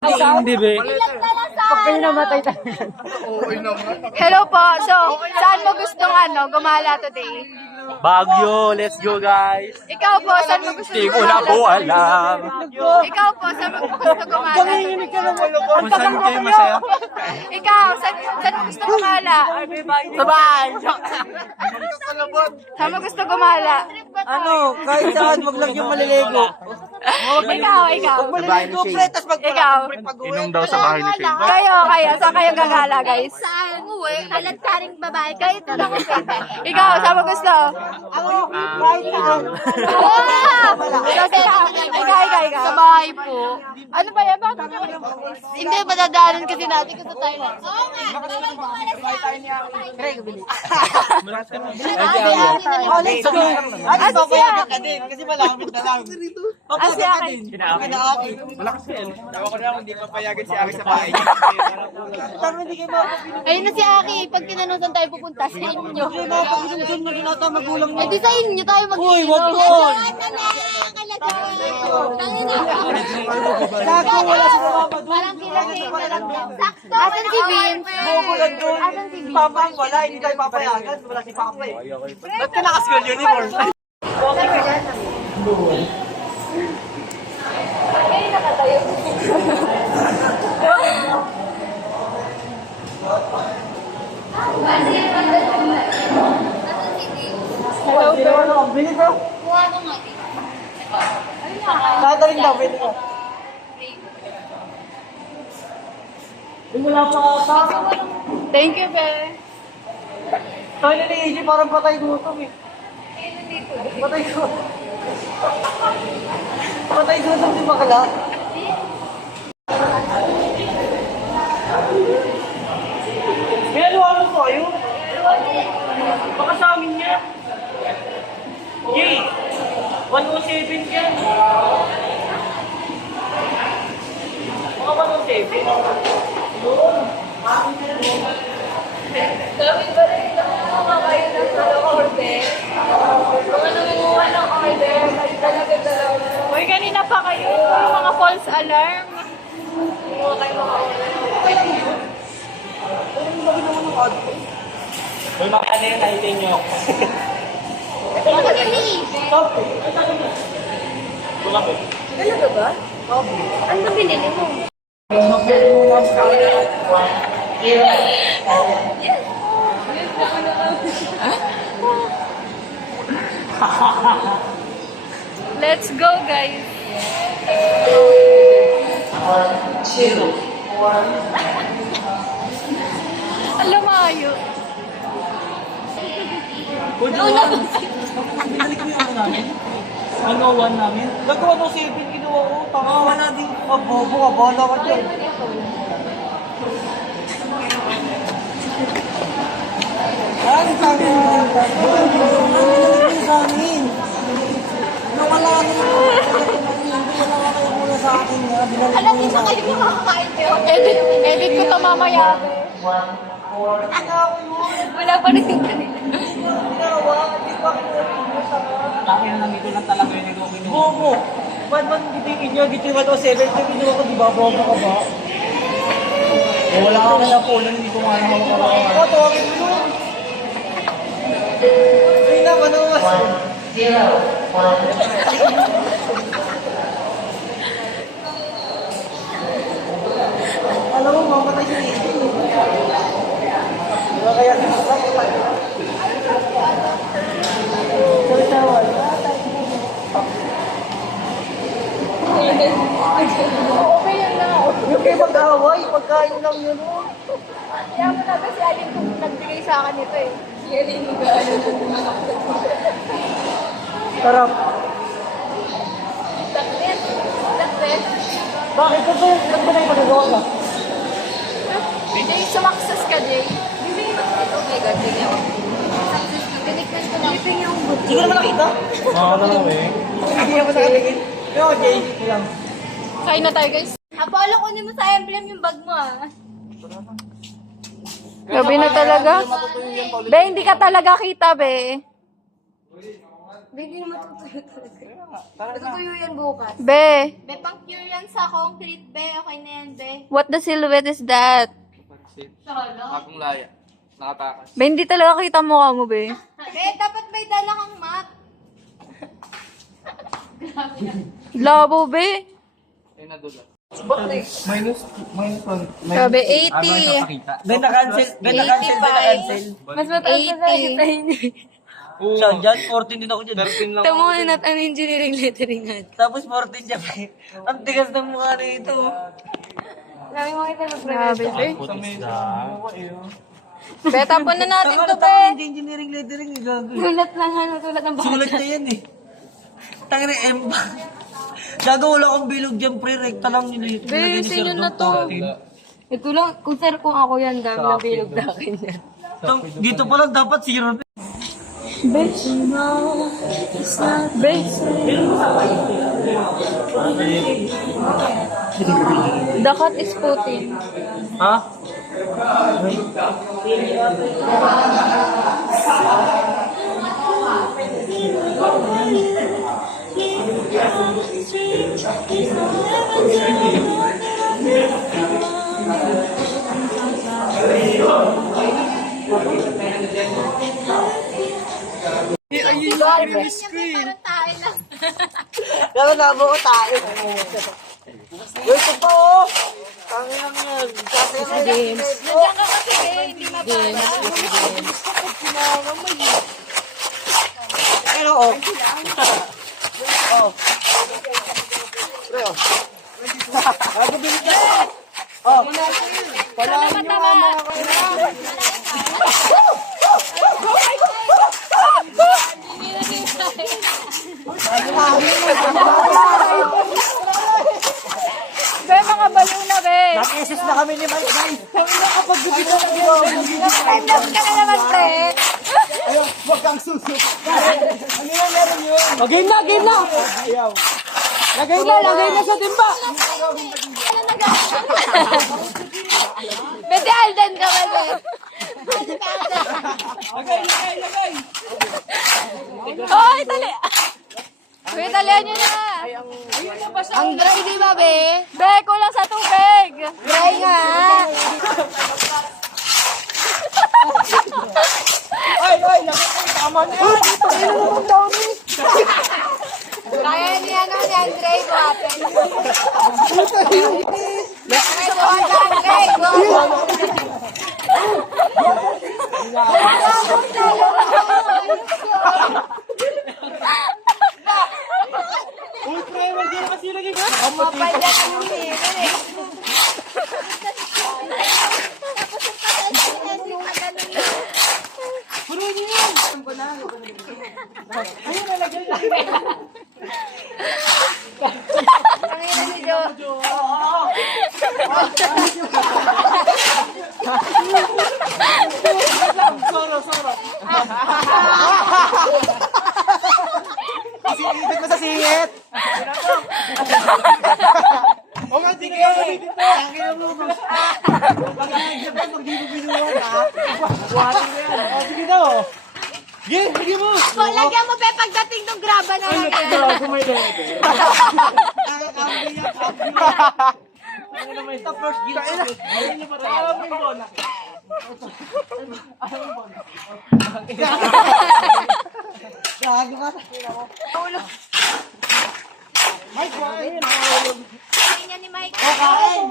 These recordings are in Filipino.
Hindi, be. Pag kayo namatay talaga. Hello po. So, saan mo gustong gumala today? Baguio, let's go guys. Ikaw po, saan mo gusto Hindi ko na po alam. Ikaw po, saan mo gusto gumala today? Kung saan kayo masaya? Ikaw, saan mo gusto gumala? Sabay! Saan mo gusto gumala? Kahit saan, wag lang yung maliligo. Ikaw. Maliligo, pre, tas Ikaw. Inom daw sa bahay ni Shane. Kayo. Saan kayo gagala, guys? Saan? Halagtaring babae. Kahit ito lang pwede. Ikaw, saan mo gusto? kahit saan. Ikaw. Sa bahay po. Ano ba yan? Bakit? Hindi, madadaanan kasi natin gusto tayo na. Oo nga. Oh, let's go. Asa siya? Kasi malapit na lang. Asa akin? Malakas yan. Ewan ko na hindi papayagan si Ari sa bahay. Ayun na si Aki. Pag tinanong saan tayo pupunta, sa inyo. Magulang Eh di sa inyo tayo mag-inom. Uy, wag doon. Gago, wala si Mama doon. Parang kilala lang. Sakto. Asan si Vince? Magulang doon. Asan si Vince? Papa ang wala, hindi tayo papayagan. Wala si Papa eh. Ba't ka naka-school uniform? Bili bro. Kuha ko nga. Tataling daw, bili ka. Wala pa ata. Thank you, be. Tayo na ni AJ, parang patay gutom eh. Patay gutom. Patay gutom si Bakla. May ano po kayo? Baka sa amin niya. Jay, 107 yan. Baka 107. Sabi ba rin nakuha kayo ng order? Mga nangunguha ng order, kayo talaga. Uy, kanina pa kayo. Yung mga false alarm. Nangunguha kayo mga order. May makana yung nahitin nyo. Talaga ba? Ano ba binili mo? Let's go, guys. Alam mo, ayo. Binalik mo yung ano namin? 101 namin? Nagawa ng 7 kinuha ko. Tama, wala din. Bobo ka, bola ka dyan. Ang sa amin. Ang sa amin. Nawala ka na. Wala ka kayo muna sa akin. Alam niyo ba kayo makakain kayo? Edit ko to mamaya. Wala pa rin yung kanila. Laki na lang ito lang talaga yung nagawin nyo. Bobo. Ba't man gitingin nyo? Gitingin ka to 7. Gitingin ko, di ba? Bobo ka ba? Wala ka kaya po lang, hindi ko nga nakawakawa. Ikaw, tawagin mo yun. Ay naman, ano mas? Alam mo, mamatay si Nito. Diba kaya si Nito? Sawa-sawa. Okay yun na. Yung kayo mag-away, pagkain lang yun. Kaya mo na kasi alin kung nagbigay sa akin ito eh. Si Alin mag-ano. Sarap. Taklit. Bakit ka ba? Ba't ba na yung magagawa ka? Jay, sumakses ka, Jay. Oh my God, tingnan mo. Tinikman ko lang. Hindi ko naman nakita. Oo, naman eh. Hindi ako nakatingin. Pero Jay, lang. Kain na tayo, guys. Apollo, kunin mo sa emblem yung bag mo ah. Gabi na talaga. Be, hindi ka talaga kita, be. Hindi matutuyo talaga. Matutuyo yan bukas. Be, Be, pang cure yan sa concrete, be. Okay na yan, be. what the silhouette is that? Bagong laya. Nakatakas. Be, hindi talaga kita mukha mo, be. Be, dapat may dala kang map. Labo, be. Ay, nadulas. Minus 1. Sabi, 80. May na-cancel. May na-cancel. May na-cancel. Mas mataas na sa inyo. Saan dyan? 14 din ako dyan. 13 lang. Tamo na ang engineering lettering natin. Tapos 14 dyan. Ang tigas ng mukha na ito. Sabi mo kita Grabe, be. Putis Be, tapon na natin to, Tama be. hindi engineering lettering. Gago. Sulat lang, ano, sulat ng Sulat na yan eh. Tangin na M. Gago, wala akong bilog dyan, pre. Rekta lang yun eh. Be, sino na to? Ito lang, kung sir kung ako yan, dami na bilog sa akin yan. Dito pa lang dapat 0. Be. Be. The cut is Putin. Ha? Parang tayo lang. Kaya nabuo tayo. Ito pa oh. Tangin lang yan. Kasi Games. Nandiyan ka kasi, be. Hindi mapala. Pero oh. Oh. Pre oh. Ako bilit na. Oh. Palahin nyo nga mga Be, mga baliw na, be. Nag-assist na kami ni Mike, guys. Stop ka na naman, pre. Huwag kang susuk. Ano yan, meron yun? Game na, game na. Ayaw. Lagay na sa timba. Pwede Alden ka ba, be? Lagay. Hoy, tali. Be, talihan nyo na. Ang dry, di ba, be? Be, kulang sa tubig. Dry nga. Ay, tama na yan. Kaya niya na ni Andre, buhatin. Kaya Andre, Uy, pre, wag yan kasi lagi ka. Mapalya ka ng hinin eh. Puro niyo yan. Ayun, nalagyan lang. Ang ina ni Jo. Soro. Isipin mo sa singit. O nga, di kayo dito. Ang ina mo. Pag-aagyan pa, magbibinuwan ha. Buhatin mo yan. O, sige na o. Sige mo. Lagyan mo, be, pagdating ng graba na lang yan. Ang naman ito, first gear. Ayun niyo pa rin. Alam mo yung bola. Gago ka. Mike, kain. Kain niya ni Mike. Kain.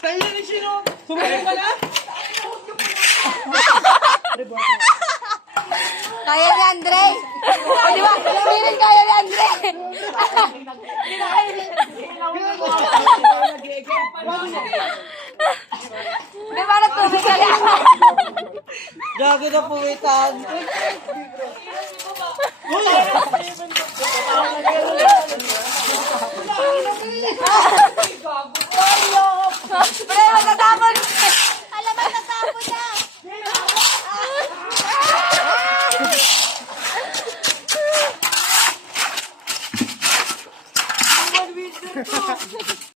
Sa'yo ni Shino. Sumunod ka na? Kaya ni Andre. O, di ba? Hindi rin kaya ni Andre. Hindi na kaya ni Di ba natubig ka lang? Gago na puwitan. Pre, matatapon.